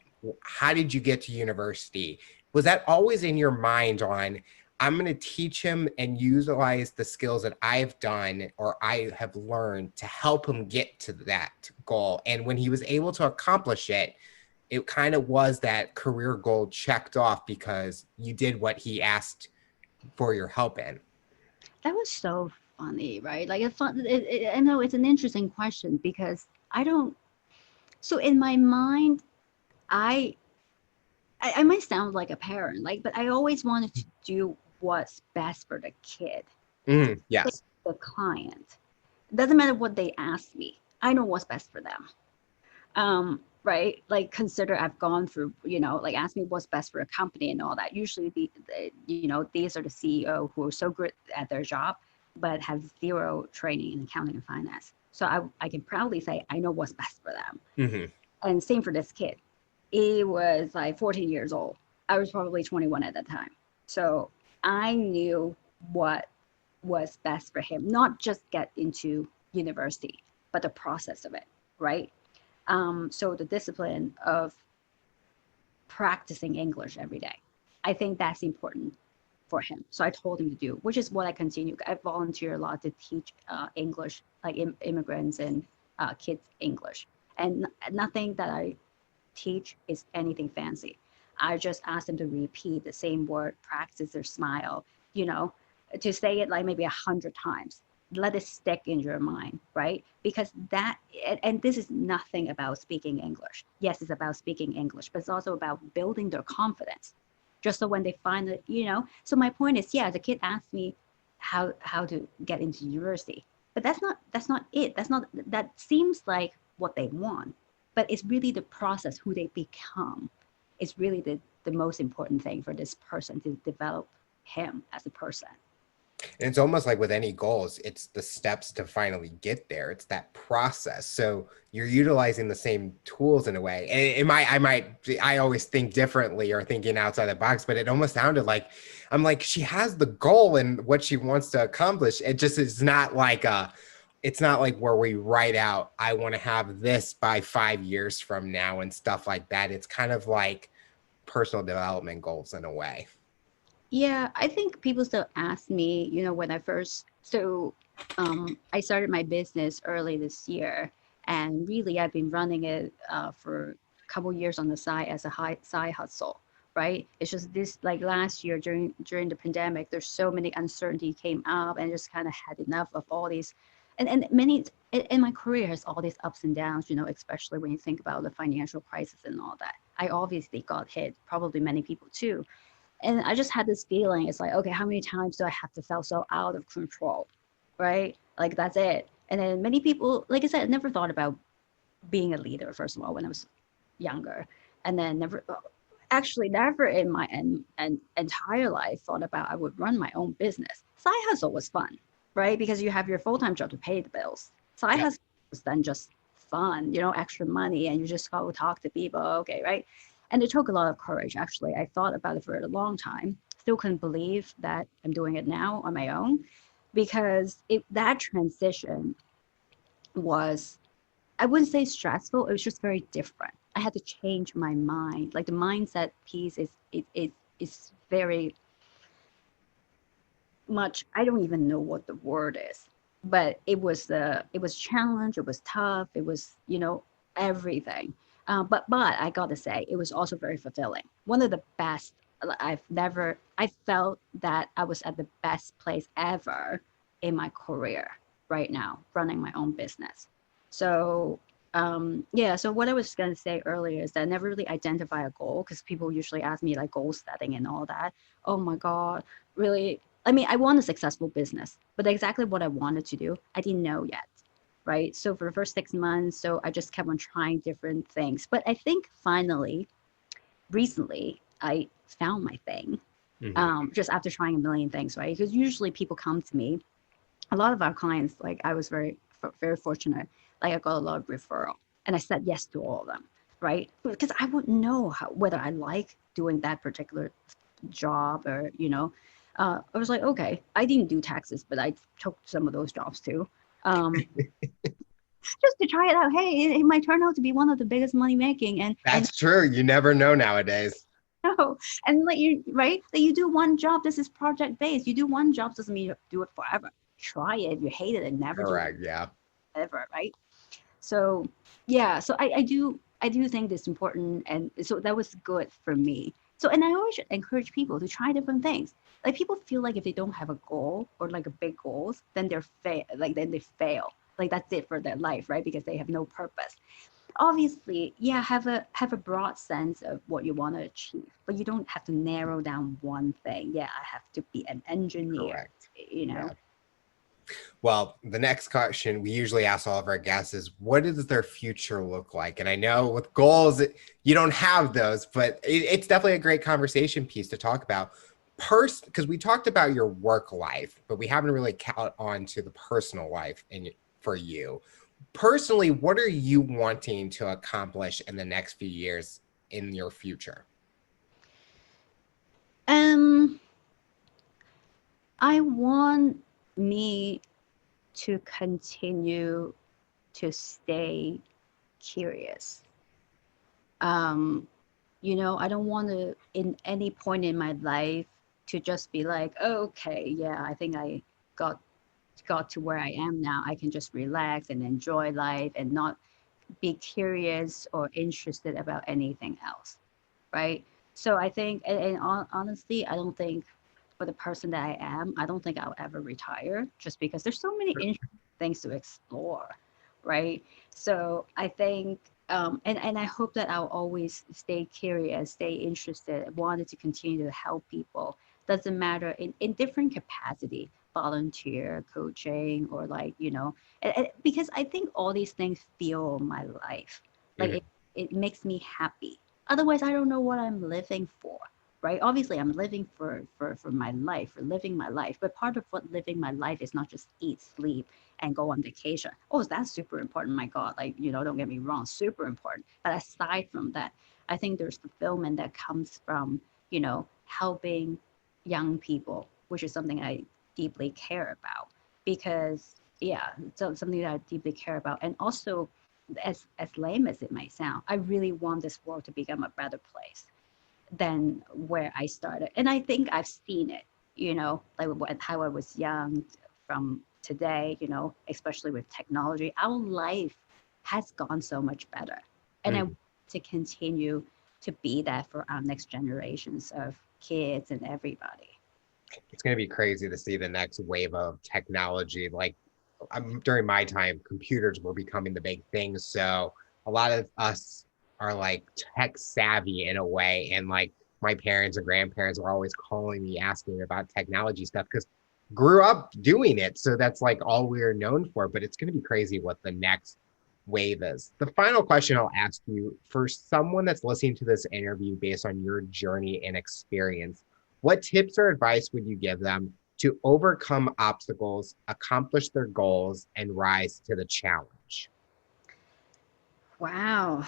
how did you get to university? Was that always in your mind on, I'm going to teach him and utilize the skills that I've done or I have learned to help him get to that goal? And when he was able to accomplish it, it kind of was that career goal checked off because you did what he asked for your help in. That was so funny, right? Like, I know it's an interesting question because I don't. So in my mind, I I might sound like a parent, like, but I always wanted to do what's best for the kid, Yes. the client. Doesn't matter what they ask me. I know what's best for them. Right? Like, consider I've gone through, like, ask me what's best for a company and all that. Usually, these are the CEO who are so good at their job, but have zero training in accounting and finance. So I can proudly say I know what's best for them. Hmm. And same for this kid. He was like 14 years old. I was probably 21 at that time. So I knew what was best for him, not just get into university, but the process of it, right? So the discipline of practicing English every day, I think that's important for him. So I told him to do, which is what I continue. I volunteer a lot to teach English, like immigrants and kids English. And nothing that I teach is anything fancy. I just ask them to repeat the same word, practice their smile, you know, to say it like maybe 100 times. Let it stick in your mind, right? Because and this is nothing about speaking English. Yes, it's about speaking English, but it's also about building their confidence. Just so when they find it, So my point is, yeah, the kid asked me how to get into university, but that's not it. That seems like what they want, but it's really the process, who they become, is really the most important thing for this person to develop him as a person. And it's almost like with any goals, it's the steps to finally get there. It's that process. So you're utilizing the same tools in a way. And I always think differently or thinking outside the box, but it almost sounded like I'm like, she has the goal and what she wants to accomplish. It just is not like it's not like where we write out, I want to have this by 5 years from now and stuff like that. It's kind of like personal development goals in a way. Yeah, I think people still ask me, when I started my business early this year, and really I've been running it for a couple years on the side as a side hustle, right? It's just this, like, last year during the pandemic, there's so many uncertainty came up, and just kind of had enough of all these, and many, and my career has all these ups and downs, especially when you think about the financial crisis and all that. I obviously got hit, probably many people too, and I just had this feeling. It's like, okay, how many times do I have to feel so out of control, right? Like, that's it. And then many people, like I said, I never thought about being a leader, first of all, when I was younger. And then never, actually never in my entire life thought about I would run my own business. Side hustle was fun, right? Because you have your full-time job to pay the bills. Side Yep. hustle was then just fun, extra money, and you just go talk to people, okay, right? And it took a lot of courage. Actually, I thought about it for a long time. Still couldn't believe that I'm doing it now on my own, because that transition was, I wouldn't say stressful. It was just very different. I had to change my mind. Like the mindset piece is very much. I don't even know what the word is, but it was challenge. It was tough. It was everything. But I gotta say, it was also very fulfilling. One of the best. I felt that I was at the best place ever in my career right now, running my own business. So yeah, so what I was going to say earlier is that I never really identify a goal, because people usually ask me like goal setting and all that. Oh my God, really? I mean, I want a successful business, but exactly what I wanted to do, I didn't know yet. Right. So for the first 6 months, so I just kept on trying different things. But I think finally, recently, I found my thing, Hmm. just after trying a million things, right? Because usually people come to me, a lot of our clients, like I was very fortunate. Like I got a lot of referral, and I said yes to all of them, right? Because I wouldn't know whether I like doing that particular job, or I was like, okay, I didn't do taxes, but I took some of those jobs too, just to try it out. Hey, it might turn out to be one of the biggest money making, and I That's true. You never know nowadays. know, and like you right, that you do one job. This is project based. You do one job doesn't mean you do it forever. Try it. If you hate it, and never do it Correct. Yeah. ever, right? So yeah, so I do think it's important, and so that was good for me. So, and I always encourage people to try different things. Like people feel like if they don't have a goal or like a big goals, then then they fail. Like that's it for their life, right? Because they have no purpose. Obviously, yeah, have a broad sense of what you want to achieve, but you don't have to narrow down one thing. Yeah, I have to be an engineer, Correct. you Yeah. know. Well, the next question we usually ask all of our guests is, what does their future look like? And I know with goals, you don't have those, but it's definitely a great conversation piece to talk about. Because we talked about your work life, but we haven't really caught on to the personal life for you. Personally, what are you wanting to accomplish in the next few years in your future? Um, I want me to continue to stay curious. Um, I don't want to, in any point in my life, to just be like, oh, okay, yeah, I think I got got to where I am now. I can just relax and enjoy life and not be curious or interested about anything else, right? So I think, and honestly, I don't think, for the person that I am, I don't think I'll ever retire, just because there's so many interesting things to explore, right? So I think, and I hope that I'll always stay curious, stay interested, wanted to continue to help people. Doesn't matter in different capacity, volunteer, coaching, or like, because I think all these things fuel my life. Like Mhm. it makes me happy. Otherwise, I don't know what I'm living for, right? Obviously, I'm living for my life, for living my life. But part of what living my life is not just eat, sleep, and go on vacation. Oh, that's super important. My God, like, don't get me wrong, super important. But aside from that, I think there's fulfillment that comes from, helping young people, which is something I deeply care about. Because, yeah, so something that I deeply care about. And also, as lame as it might sound, I really want this world to become a better place than where I started. And I think I've seen it, like how I was young from today, especially with technology. Our life has gone so much better. And I Mhm. want to continue to be that for our next generations of kids and everybody. It's going to be crazy to see the next wave of technology. Like during my time, computers were becoming the big thing. So a lot of us are like tech savvy in a way. And like my parents and grandparents were always calling me, asking me about technology stuff because grew up doing it. So that's like all we're known for. But it's going to be crazy what the next waivers. The final question I'll ask you, for someone that's listening to this interview based on your journey and experience, what tips or advice would you give them to overcome obstacles, accomplish their goals, and rise to the challenge? Wow.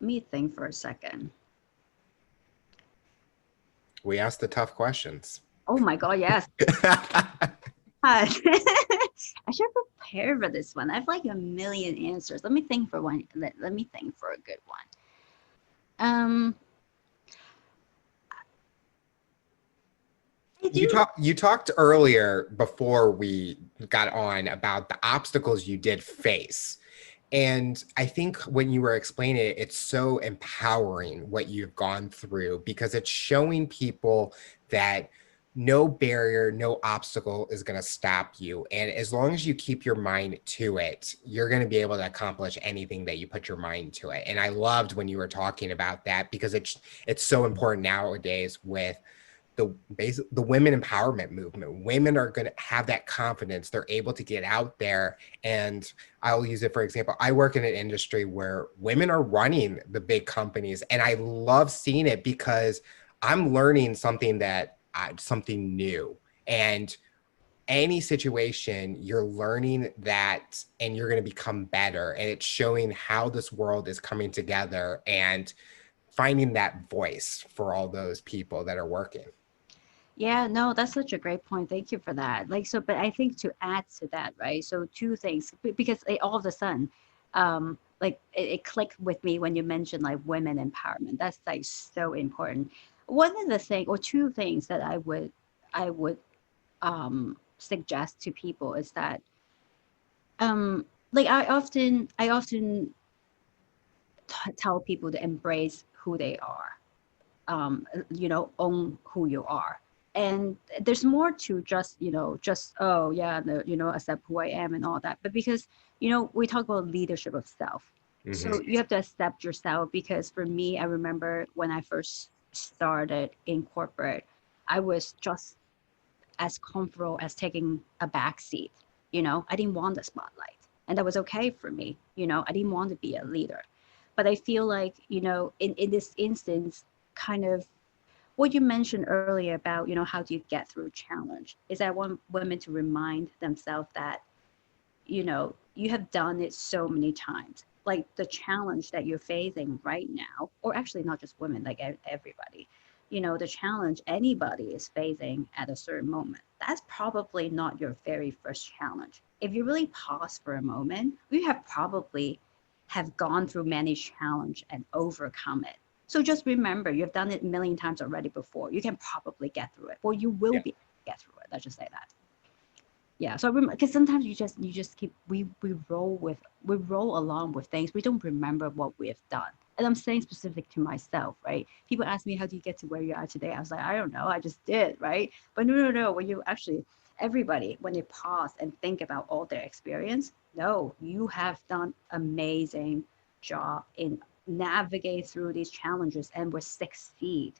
Let me think for a second. We asked the tough questions. Oh my God, yes. I should prepare for this one. I have like a million answers. Let me think for one. Let me think for a good one. I do. You talked earlier before we got on about the obstacles you did face. And I think when you were explaining it, it's so empowering what you've gone through, because it's showing people that no barrier, no obstacle is going to stop you. And as long as you keep your mind to it, you're going to be able to accomplish anything that you put your mind to it. And I loved when you were talking about that, because it's so important nowadays with the women empowerment movement. Women are going to have that confidence. They're able to get out there. And I'll use it for example. I work in an industry where women are running the big companies, and I love seeing it because I'm learning something something new. And any situation, you're learning that, and you're going to become better. And it's showing how this world is coming together and finding that voice for all those people that are working. Yeah, no, that's such a great point. Thank you for that. Like, so, but I think to add to that, right? So two things, because all of a sudden, like it clicked with me when you mentioned like women empowerment. That's like so important. One of the thing or two things that I would suggest to people is that like I often tell people to embrace who they are, own who you are. And there's more to just, oh yeah, accept who I am and all that. But because, we talk about leadership of self. Mm-hmm. So you have to accept yourself, because for me, I remember when I first started in corporate, I was just as comfortable as taking a back seat. I didn't want the spotlight. And that was okay for me. I didn't want to be a leader. But I feel like, in this instance, kind of what you mentioned earlier about, how do you get through challenge, is I want women to remind themselves that, you have done it so many times. Like the challenge that you're facing right now, or actually not just women, like everybody, the challenge anybody is facing at a certain moment, that's probably not your very first challenge. If you really pause for a moment, you have probably have gone through many challenge and overcome it. So just remember, you've done it a million times already before. You can probably get through it, or you will be able to get through it. Let's just say that. Yeah. So because sometimes you just keep we roll along with things. We don't remember what we have done. And I'm saying specific to myself, right? People ask me, how do you get to where you are today? I was like, I don't know. I just did, right? But no. When you actually, everybody, when they pause and think about all their experience, no, you have done amazing job in navigate through these challenges and will succeed,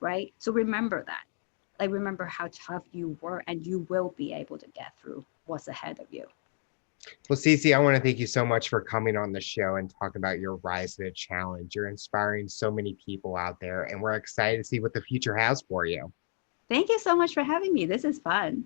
right? So remember that. Like remember how tough you were, and you will be able to get through what's ahead of you. Well, Cece, I want to thank you so much for coming on the show and talk about your rise to the challenge. You're inspiring so many people out there, and we're excited to see what the future has for you. Thank you so much for having me. This is fun.